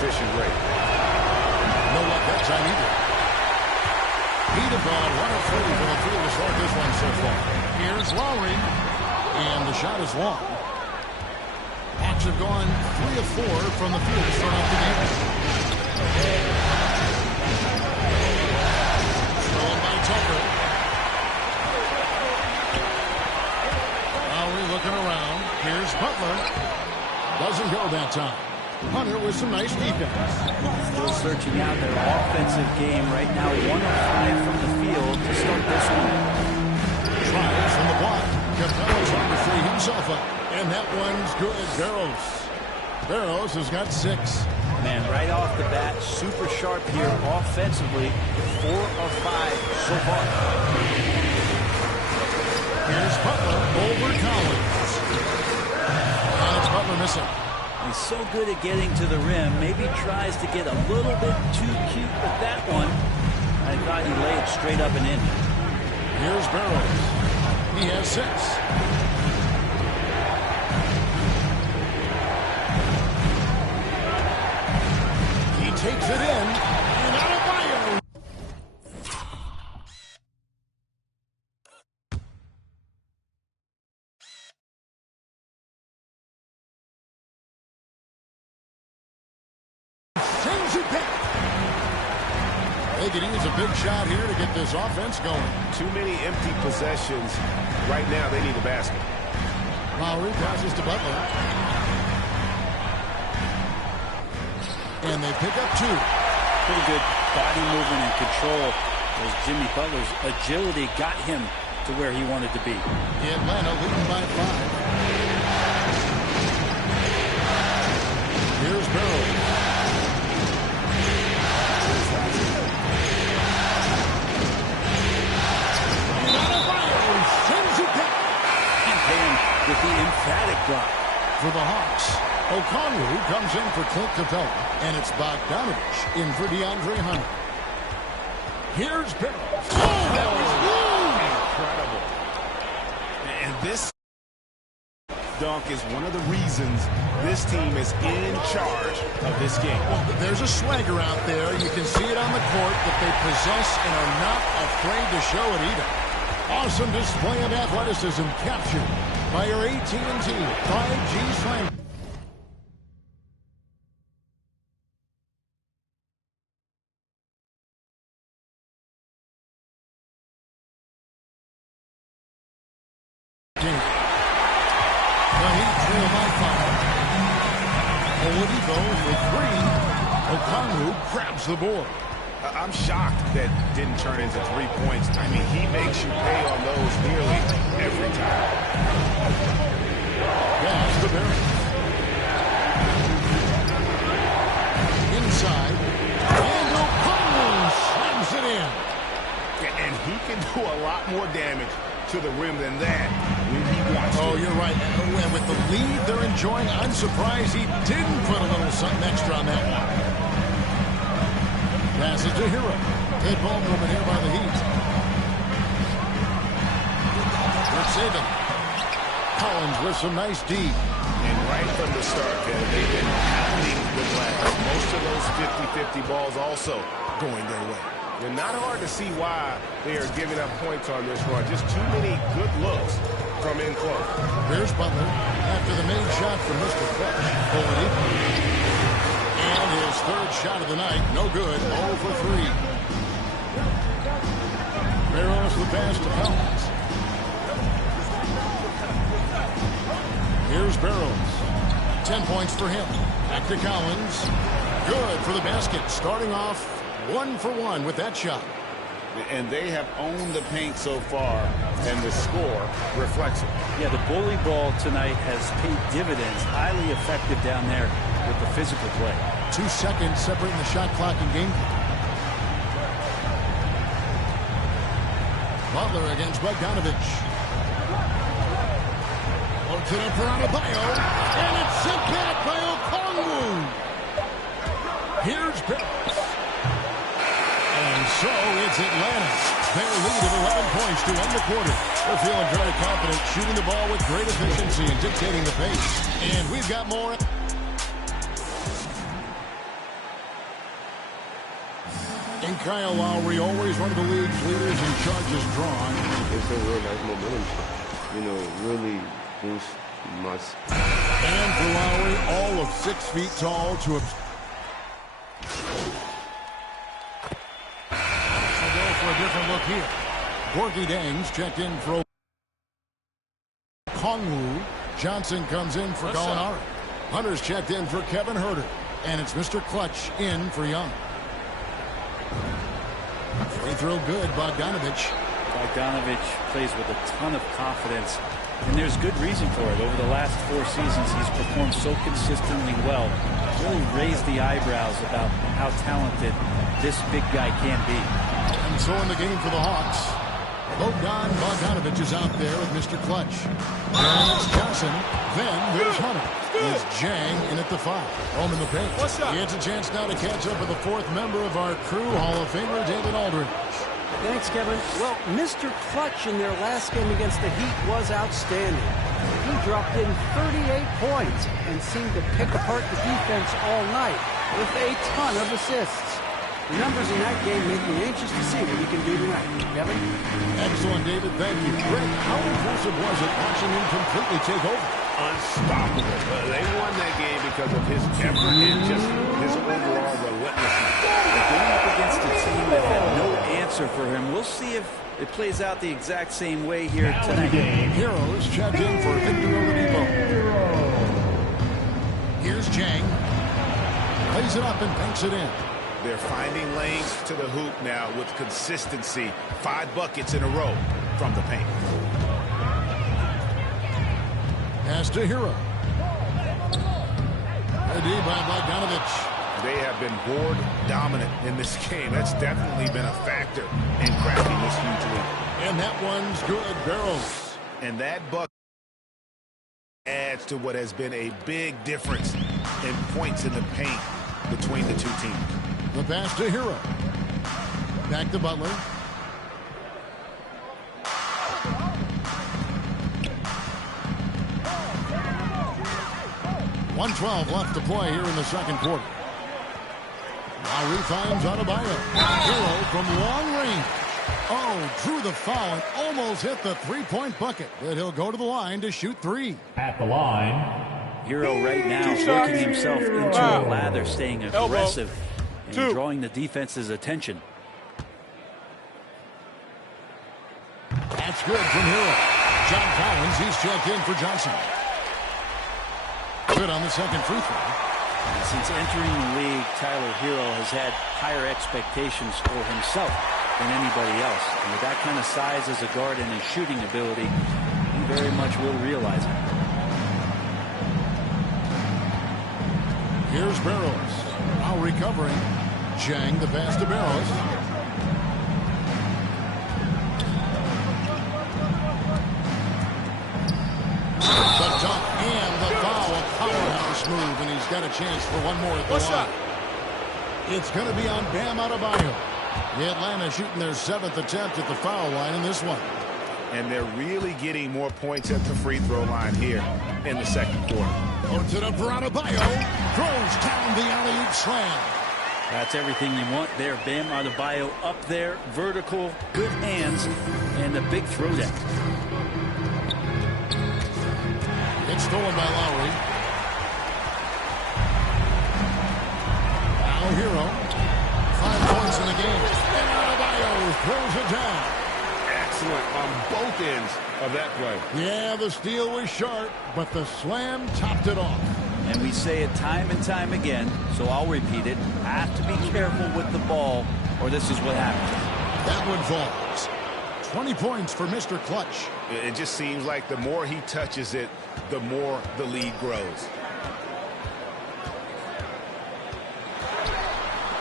efficient rate. No luck that time either. Heat of ball, 1 of 3 from the field to start this one so far. Here's Lowry, and the shot is long. Hawks have gone 3 of 4 from the field to start off the game. Stolen by Tucker. Lowry looking around. Here's Butler. Doesn't go that time. Hunter with some nice defense. Still searching out their offensive game right now. 1 of 5 from the field to start this one. Tries from the block. Capello's on to free himself up. And that one's good. Barrows has got 6. Man, right off the bat, super sharp here offensively. 4 of 5 so far. Here's Butler over Collins. And it's Butler missing. He's so good at getting to the rim. Maybe tries to get a little bit too cute with that one. I thought he laid straight up and in. Here's Barrows. He has 6. He takes it in. And out of Bio. Sends it back. They could use a big shot here to get this offense going. Too many empty possessions. Right now, they need a basket. Lowry passes to Butler. And they pick up 2. Pretty good body movement and control. As Jimmy Butler's agility got him to where he wanted to be. Atlanta leading by 5. Here's Barrows. With the emphatic block. For the Hawks, O'Connell comes in for Clint Capella, and it's Bogdanovich in for DeAndre Hunter. Here's Barrows. Oh, that was incredible. And this dunk is one of the reasons this team is in charge of this game. Well, there's a swagger out there. You can see it on the court that they possess and are not afraid to show it either. Awesome display of athleticism captured by your AT&T 5G Slam. The Heat trail by 5. Oladipo for 3. O'Connell grabs the board. I'm shocked that didn't turn into 3 points. I mean, he makes you pay on those nearly every time. Pass to Barrows. Inside. And O'Connell slams it in. And he can do a lot more damage to the rim than that when he wants to. Oh, you're right. And with the lead they're enjoying, I'm surprised he didn't put a little something extra on that one. Pass it to Hero. Good ball movement here by the Heat. Let's save it. Collins with some nice D. And right from the start, Ken, they've been pounding the glass. Most of those 50-50 balls also going their way. They're not hard to see why they are giving up points on this run. Just too many good looks from in close. Here's Butler after the made shot from Mr. Clutch. Oladipo. And his 3rd shot of the night, no good, 0 for 3. Barrows the pass to Collins. Here's Barrows. 10 points for him. Back to Collins. Good for the basket. Starting off 1 for 1 with that shot. And they have owned the paint so far, and the score reflects it. Yeah, the bully ball tonight has paid dividends. Highly effective down there with the physical play. 2 seconds separating the shot clock and game. Butler against Bogdanovich. Holds it up for Adebayo, and it's sent back by Okongwu. Here's Barrows. And so it's Atlanta. Their lead of 11 points to end the quarter. They're feeling very confident, shooting the ball with great efficiency and dictating the pace. And we've got more. And Kyle Lowry, always one of the league's leaders in charges drawn. It's a real nice momentum switch. You know, really boost my... And for Lowry, all of 6 feet tall to a... I'll go for a different look here. Gorky Dangs checked in for Kongwu. Johnson comes in for Gallinari. Hunter's checked in for Kevin Herter. And it's Mr. Clutch in for Young. Free throw good, Bogdanovich. Bogdanovich plays with a ton of confidence, and there's good reason for it. Over the last 4 seasons, he's performed so consistently well. Really raised the eyebrows about how talented this big guy can be. And so in the game for the Hawks, Bogdanovich is out there with Mr. Clutch. Then it's Johnson. Then there's Hunter. It's Jang in at the 5. Home in the paint. He gets a chance now to catch up with the 4th member of our crew, Hall of Famer David Aldridge. Thanks, Kevin. Well, Mr. Clutch in their last game against the Heat was outstanding. He dropped in 38 points and seemed to pick apart the defense all night with a ton of assists. The numbers in that game make me anxious to see what he can do tonight. Kevin? Excellent, David. Thank you. Greg, how impressive was it watching him completely take over? Unstoppable. They won that game because of his effort and just his overall relentlessness. Going up against a team that had no answer for him. We'll see if it plays out the exact same way here tonight. Heroes checked in for Victor Oladipo. Here's Jang. Plays it up and banks it in. They're finding lanes to the hoop now with consistency. 5 buckets in a row from the paint. Pass to Hero. A D by Bogdanovich. They have been board dominant in this game. That's definitely been a factor in cracking this huge lead. And that one's good. Barrels. And that bucket adds to what has been a big difference in points in the paint between the 2 teams. The pass to Hero. Back to Butler. .112 left to play here in the second quarter. Lowry finds Adebayo. Hero from long range. Oh, drew the foul and almost hit the 3-point bucket. But he'll go to the line to shoot 3. At the line. Hero right now working himself into a lather, staying aggressive and drawing the defense's attention. That's good from Hero. John Collins, he's checked in for Johnson. Good on the second free throw. And since entering the league, Tyler Hero has had higher expectations for himself than anybody else. And with that kind of size as a guard and his shooting ability, he very much will realize it. Here's Barrows. Now recovering. Jang the pass to Barrows. The dunk and the foul. A powerhouse move, and he's got a chance for one more at the line. It's going to be on Bam Adebayo. The Atlanta shooting their 7th attempt at the foul line in this one. And they're really getting more points at the free throw line here in the second quarter. Oh, to the Adebayo. Throws down the alley-oop slam. That's everything you want there. Bam Adebayo up there, vertical, good hands, and a big throwdown. It's stolen by Lowry. Now Hero. 5 points in the game. And Adebayo throws it down. Excellent on both ends of that play. Yeah, the steal was sharp, but the slam topped it off. And we say it time and time again, so I'll repeat it. Have to be careful with the ball, or this is what happens. That one falls. 20 points for Mr. Clutch. It just seems like the more he touches it, the more the lead grows.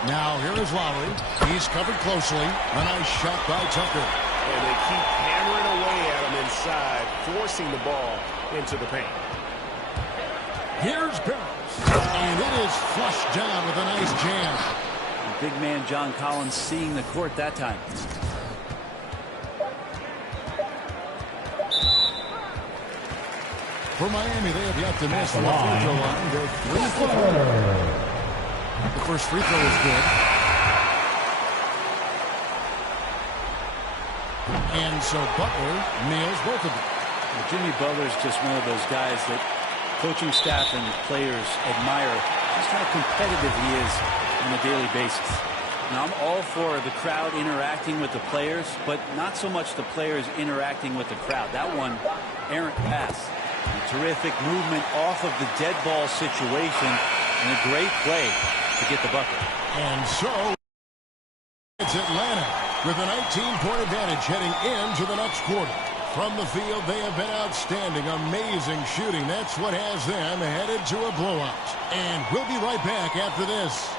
Now here is Lowry. He's covered closely. A nice shot by Tucker. And they keep hammering away at him inside, forcing the ball into the paint. Here's Barrows. And it is flushed down with a nice jam. The big man John Collins seeing the court that time. For Miami, they have yet to miss from the free throw line. They're 3 for 4. The first free throw is good. And so Butler nails both of them. Well, Jimmy Butler's just one of those guys that coaching staff and players admire just how competitive he is on a daily basis. Now, I'm all for the crowd interacting with the players, but not so much the players interacting with the crowd. That one, errant pass. A terrific movement off of the dead ball situation, and a great play to get the bucket. And so it's Atlanta with a 19-point advantage heading into the next quarter. From the field, they have been outstanding, amazing shooting. That's what has them headed to a blowout. And we'll be right back after this.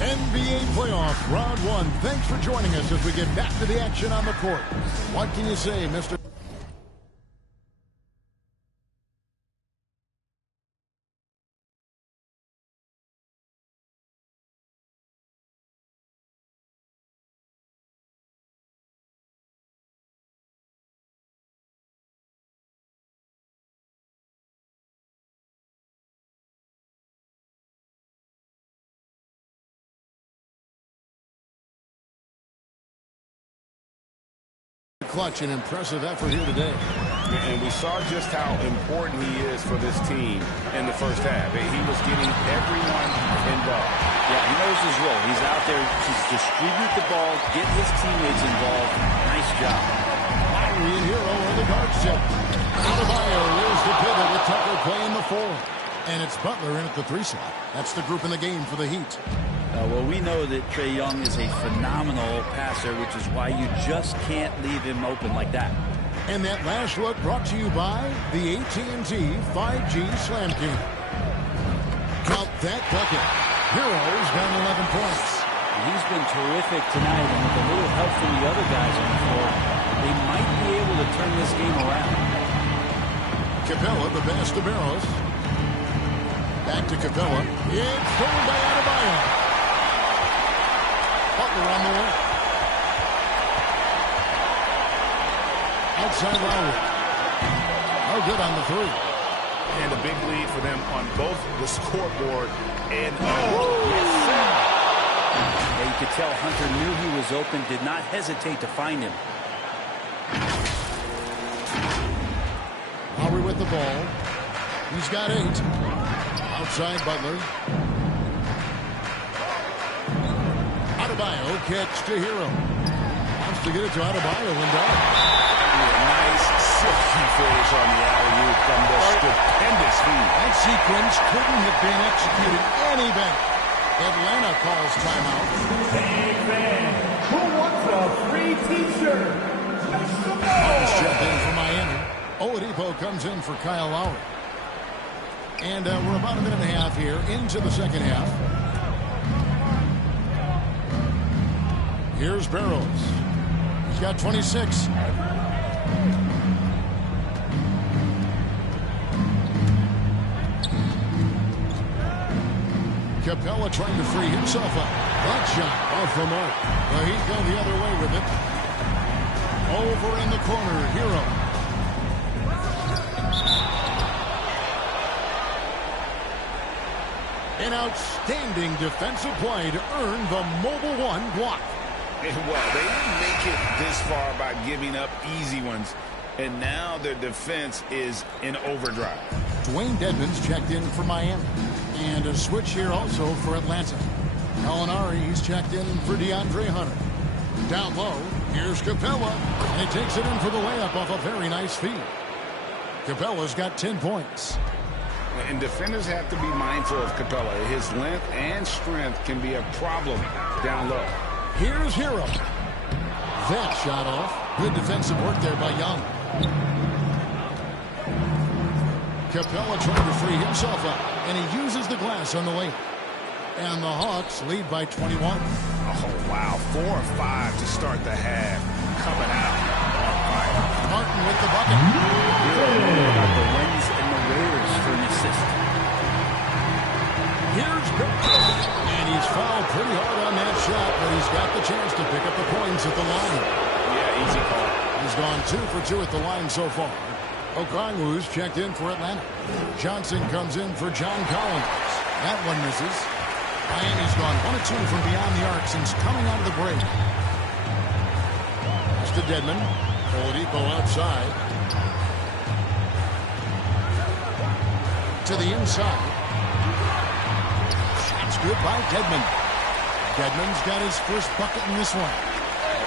NBA playoff round one. Thanks for joining us as we get back to the action on the court. What can you say, Mr. Clutch, an impressive effort here today. And we saw just how important he is for this team in the first half. He was getting everyone involved. Yeah, he knows his role. He's out there to distribute the ball, get his teammates involved. Nice job. Lowry and Hero are the guard set. Adebayo is the pivot with Tucker playing the 4. And it's Butler in at the 3 slot. That's the group in the game for the Heat. Well, we know that Trae Young is a phenomenal passer, which is why you just can't leave him open like that. And that last look brought to you by the AT&T 5G Slam King. Count that bucket. Hero's got 11 points. He's been terrific tonight, and with a little help from the other guys on the floor, they might be able to turn this game around. Capella, the pass to Barros. Back to Capella. It's stolen by Adebayo. Butler on the way. Outside Lowry. Oh, good on the 3. And a big lead for them on both the scoreboard and Yes, sir. Yeah, you could tell Hunter knew he was open, did not hesitate to find him. Lowry with the ball. He's got 8. Outside Butler. Adebayo catch to Hero. Wants to get it to Adebayo and down. nice silky finish on the alley-oop from the stupendous feed. That sequence couldn't have been executed any better. Atlanta calls timeout. Hey, fan, who wants a free T-shirt? He's checked in for Miami. Oladipo comes in for Kyle Lowry. And we're about a minute and a half here into the second half. Here's Barros. He's got 26. Capella trying to free himself up. That shot off the mark. Well, he'd go the other way with it. Over in the corner, Hero. An outstanding defensive play to earn the Mobile One block. Well, they didn't make it this far by giving up easy ones. And now their defense is in overdrive. Dwayne Dedmon's checked in for Miami. And a switch here also for Atlanta. Gallinari, he's checked in for DeAndre Hunter. Down low, here's Capella. And he takes it in for the layup off a very nice feed. Capella's got 10 points. And defenders have to be mindful of Capella. His length and strength can be a problem down low. Here's Hero. That shot off. Good defensive work there by Young. Capella trying to free himself up. And he uses the glass on the lane. And the Hawks lead by 21. Oh, wow. 4 or 5 to start the half. Coming out. Martin Martin with the bucket. About the wins and the wheres for an assist. Here's Barrows. And he's fouled pretty hard on that shot, but he's got the chance to pick up the points at the line. Yeah, easy call. He's gone 2 for 2 at the line so far. Okongwu's checked in for Atlanta. Johnson comes in for John Collins. That one misses. Miami's gone 1 of 2 from beyond the arc since coming out of the break. It's to Dedmon. Oladipo outside. To the inside. Shot's good by Dedmon. Dedmon's got his first bucket in this one.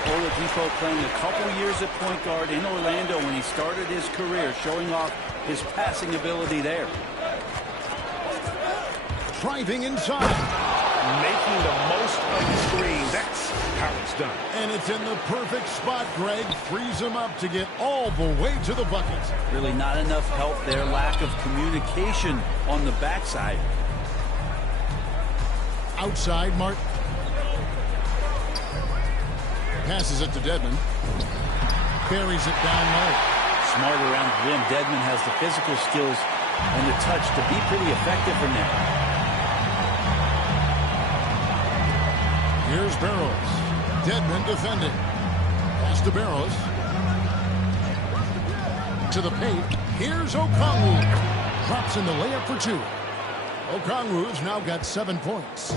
Oladipo playing a couple years at point guard in Orlando when he started his career, showing off his passing ability there. Driving inside. Making the most of the screen. That's how it's done. And it's in the perfect spot, Greg. Frees him up to get all the way to the bucket. Really not enough help there. Lack of communication on the backside. Outside, Martin. Passes it to Dedmon. Buries it down low. Smart around the rim. Dedmon has the physical skills and the touch to be pretty effective from there. Here's Barrows. Dedmon defending. Pass to Barrows. To the paint. Here's Okongwu. Drops in the layup for 2. Okongwu's now got 7 points.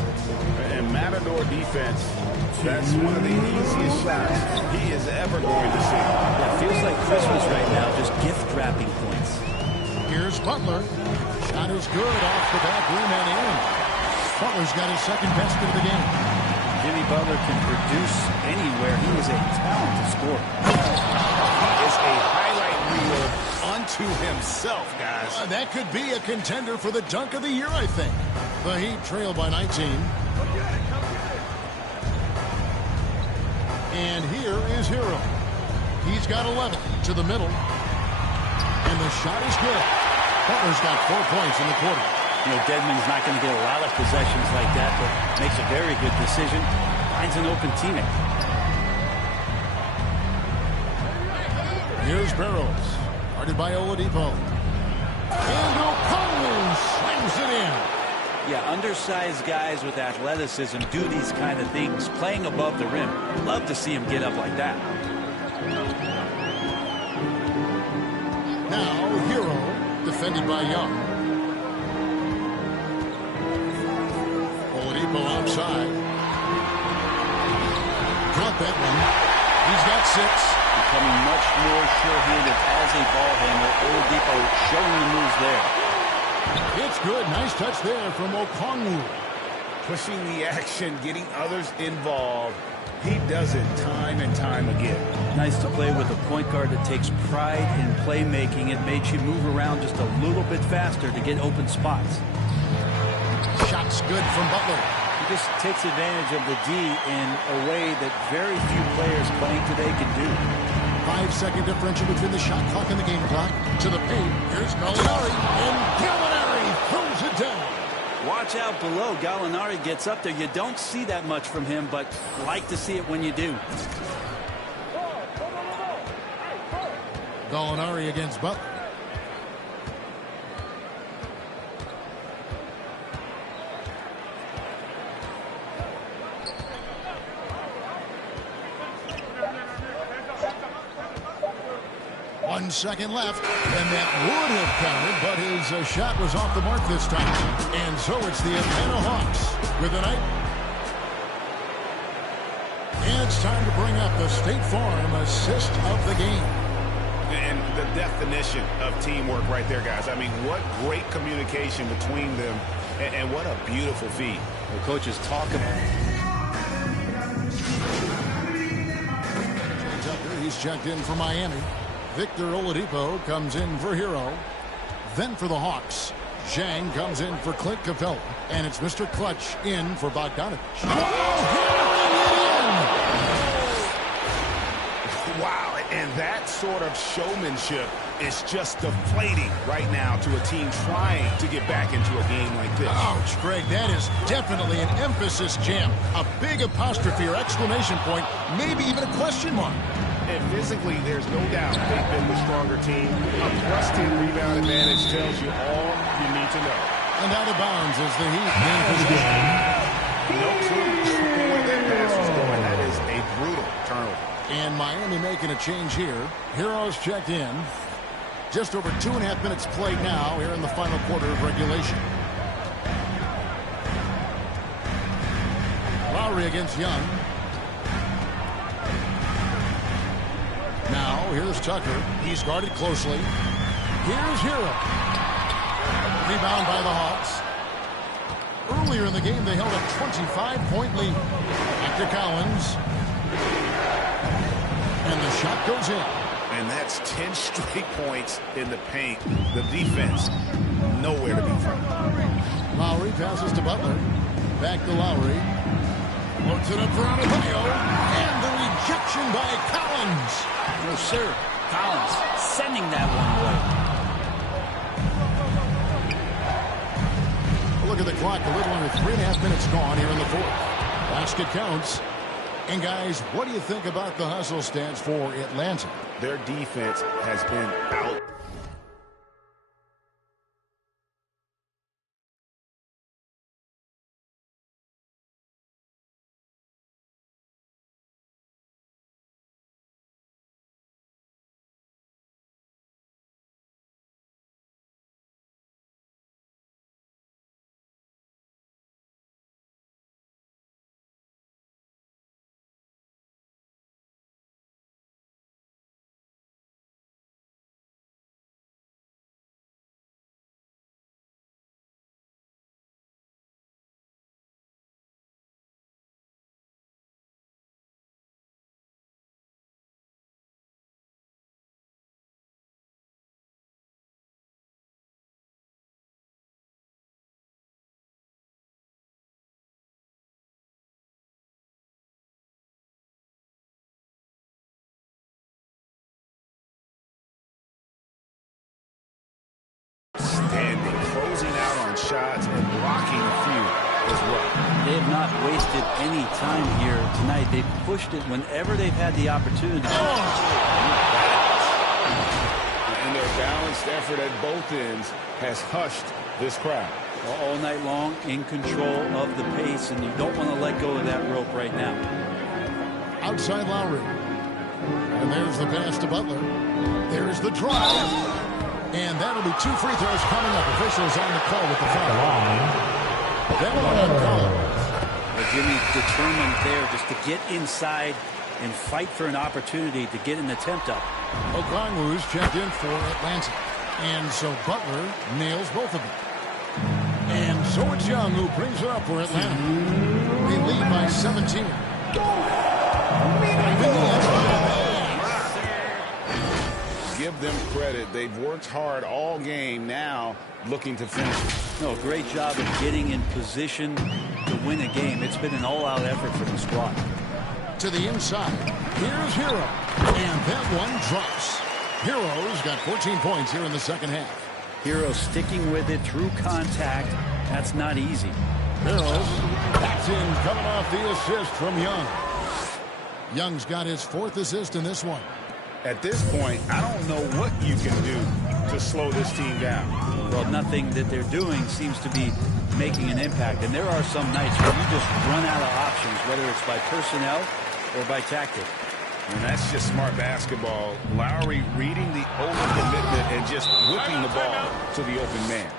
And Matador defense, that's one of the easiest shots he is ever going to see. It feels like Christmas right now, just gift wrapping points. Here's Butler. Shot is good off the back rim and in. Butler's got his second basket of the game. Jimmy Butler can produce anywhere. He is a talented scorer. He is a highlight reel unto himself, guys. That could be a contender for the dunk of the year, I think. The Heat trail by 19. And here is Hero. He's got 11 to the middle. And the shot is good. Butler's got 4 points in the quarter. You know, Dedmon's not going to get a lot of possessions like that, but makes a very good decision. Finds an open teammate. Here's Barrows. Guarded by Oladipo. And Okongwu slams it in. Yeah, undersized guys with athleticism do these kind of things, playing above the rim. Love to see him get up like that. Now, Hero, defended by Young. Oladipo outside. Drop that one. He's got 6. Becoming much more sure-handed as a ball handler. Oladipo showing the moves there. It's good. Nice touch there from Okongwu. Pushing the action, getting others involved. He does it time and time again. Nice to play with a point guard that takes pride in playmaking. It makes you move around just a little bit faster to get open spots. Shot's good from Butler. He just takes advantage of the D in a way that very few players playing today can do. 5-second differential between the shot clock and the game clock. To the paint. Here's Gallinari. And Gallinari throws it down. Watch out below. Gallinari gets up there. You don't see that much from him, but like to see it when you do. Gallinari against Butler. One second left, and that would have counted, but his shot was off the mark this time. And so it's the Atlanta Hawks with a night. And it's time to bring up the State Farm assist of the game. And the definition of teamwork right there, guys. I mean, what great communication between them, and what a beautiful feed. The coaches talk about it. He's checked in for Miami. Victor Oladipo comes in for Hero. Then for the Hawks, Zhang comes in for Clint Capella. And it's Mr. Clutch in for Bogdanovich. Wow, and that sort of showmanship is just deflating right now to a team trying to get back into a game like this. Ouch, Greg, that is definitely an emphasis jam. A big apostrophe or exclamation point, maybe even a question mark. And physically, there's no doubt they've been the stronger team. A +10 rebound advantage tells you all you need to know. And out of bounds as the Heat gain possession. No clue where that pass was going. That is a brutal turnover. And Miami making a change here. Heroes checked in. Just over 2.5 minutes played now here in the final quarter of regulation. Lowry against Young. Now, here's Tucker. He's guarded closely. Here's Hero. Rebound by the Hawks. Earlier in the game, they held a 25-point lead. Back to Collins. And the shot goes in. And that's 10 straight points in the paint. The defense, nowhere to be found. Lowry passes to Butler. Back to Lowry. Floats it up for Adebayo. And the rejection by Collins. No, sir. Collins sending that one away. Look at the clock. A little under 3.5 minutes gone here in the fourth. Basket counts. And, guys, what do you think about the hustle stats for Atlanta? Their defense has been out. Standing, closing out on shots and blocking a few as well. They have not wasted any time here tonight. They've pushed it whenever they've had the opportunity. And their balanced effort at both ends has hushed this crowd. All night long, in control of the pace, and you don't want to let go of that rope right now. Outside Lowry. And there's the pass to Butler. There's the drive. And that'll be 2 free throws coming up. Officials on the call with the foul. That one uncalled. Jimmy determined there just to get inside and fight for an opportunity to get an attempt up. Okongwu's checked in for Atlanta. And so Butler nails both of them. And so it's Young who brings it up for Atlanta. They lead by 17. Give them credit. They've worked hard all game, now looking to finish it. No, great job of getting in position to win a game. It's been an all-out effort for the squad. To the inside. Here's Hero. And that one drops. Hero's got 14 points here in the second half. Hero sticking with it through contact. That's not easy. Hero's that's in, coming off the assist from Young. Young's got his 4th assist in this one. At this point, I don't know what you can do to slow this team down. Well, nothing that they're doing seems to be making an impact. And there are some nights where you just run out of options, whether it's by personnel or by tactic. And that's just smart basketball. Lowry reading the over-commitment and just whipping the ball to the open man.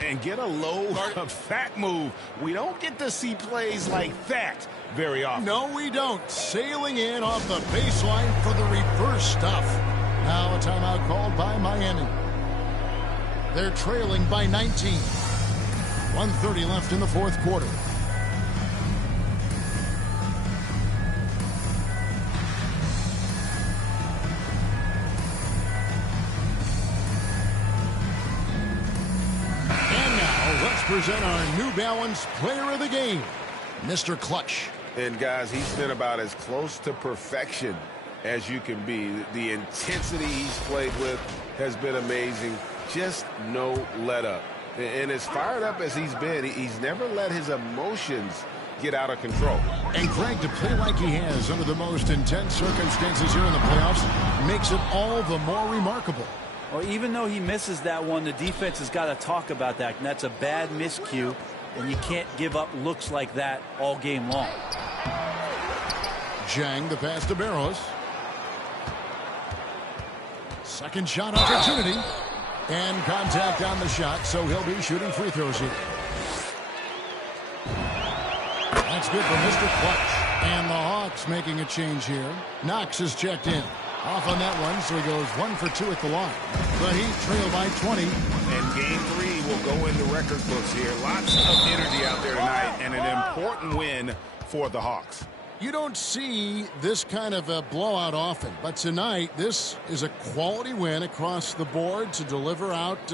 And get a low, fat move. We don't get to see plays like that very often. No, we don't. Sailing in off the baseline for the reverse stuff. Now a timeout called by Miami. They're trailing by 19. 1:30 left in the fourth quarter. Present our New Balance Player of the Game, Mr. Clutch. And guys, he's been about as close to perfection as you can be. The intensity he's played with has been amazing. Just no let up. And as fired up as he's been, he's never let his emotions get out of control. And Greg, to play like he has under the most intense circumstances here in the playoffs makes it all the more remarkable. Well, even though he misses that one, the defense has got to talk about that. And that's a bad miscue, and you can't give up looks like that all game long. Zhang, the pass to Barros. Second shot opportunity. And contact on the shot, so he'll be shooting free throws here. That's good for Mr. Clutch. And the Hawks making a change here. Knox is checked in. Off on that one, so he goes 1 for 2 at the line. The Heat trail by 20. And game 3 will go in the record books here. Lots of energy out there tonight, and an important win for the Hawks. You don't see this kind of a blowout often, but tonight this is a quality win across the board to deliver out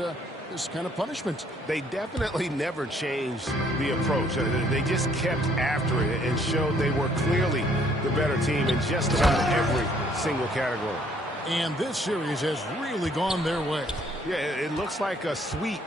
this kind of punishment. They definitely never changed the approach. They just kept after it and showed they were clearly the better team in just about every single category. And this series has really gone their way. Yeah, it looks like a sweep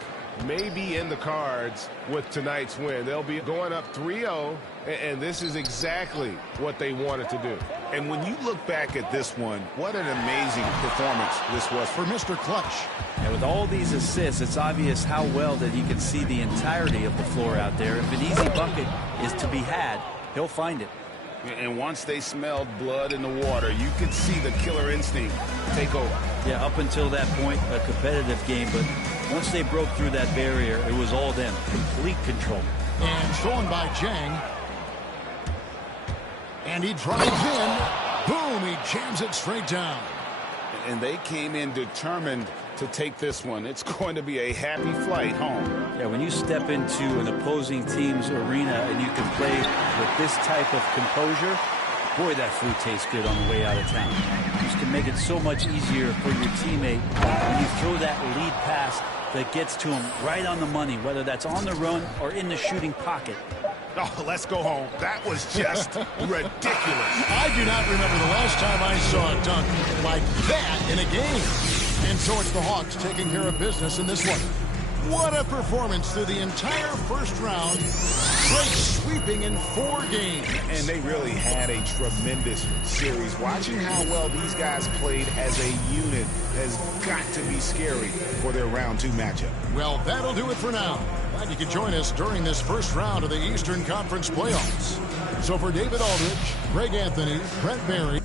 may be in the cards with tonight's win. They'll be going up 3-0, and this is exactly what they wanted to do. And when you look back at this one, what an amazing performance this was for Mr. Clutch. And with all these assists, it's obvious how well that he can see the entirety of the floor out there. If an easy bucket is to be had, he'll find it. And once they smelled blood in the water, you could see the killer instinct take over. Yeah, up until that point, a competitive game, but once they broke through that barrier, it was all them. Complete control. And thrown by Zhang. And he drives in. Boom, he jams it straight down. And they came in determined to take this one. It's going to be a happy flight home. Yeah, when you step into an opposing team's arena and you can play with this type of composure, boy, that food tastes good on the way out of town. This can make it so much easier for your teammate when you throw that lead pass that gets to him right on the money, whether that's on the run or in the shooting pocket. Oh, let's go home. That was just ridiculous. I do not remember the last time I saw a dunk like that in a game. And so it's the Hawks taking care of business in this one. What a performance through the entire first round. Straight sweeping in 4 games. And they really had a tremendous series. Watching how well these guys played as a unit has got to be scary for their round 2 matchup. Well, that'll do it for now. Glad you could join us during this first round of the Eastern Conference playoffs. So for David Aldridge, Greg Anthony, Brent Barry,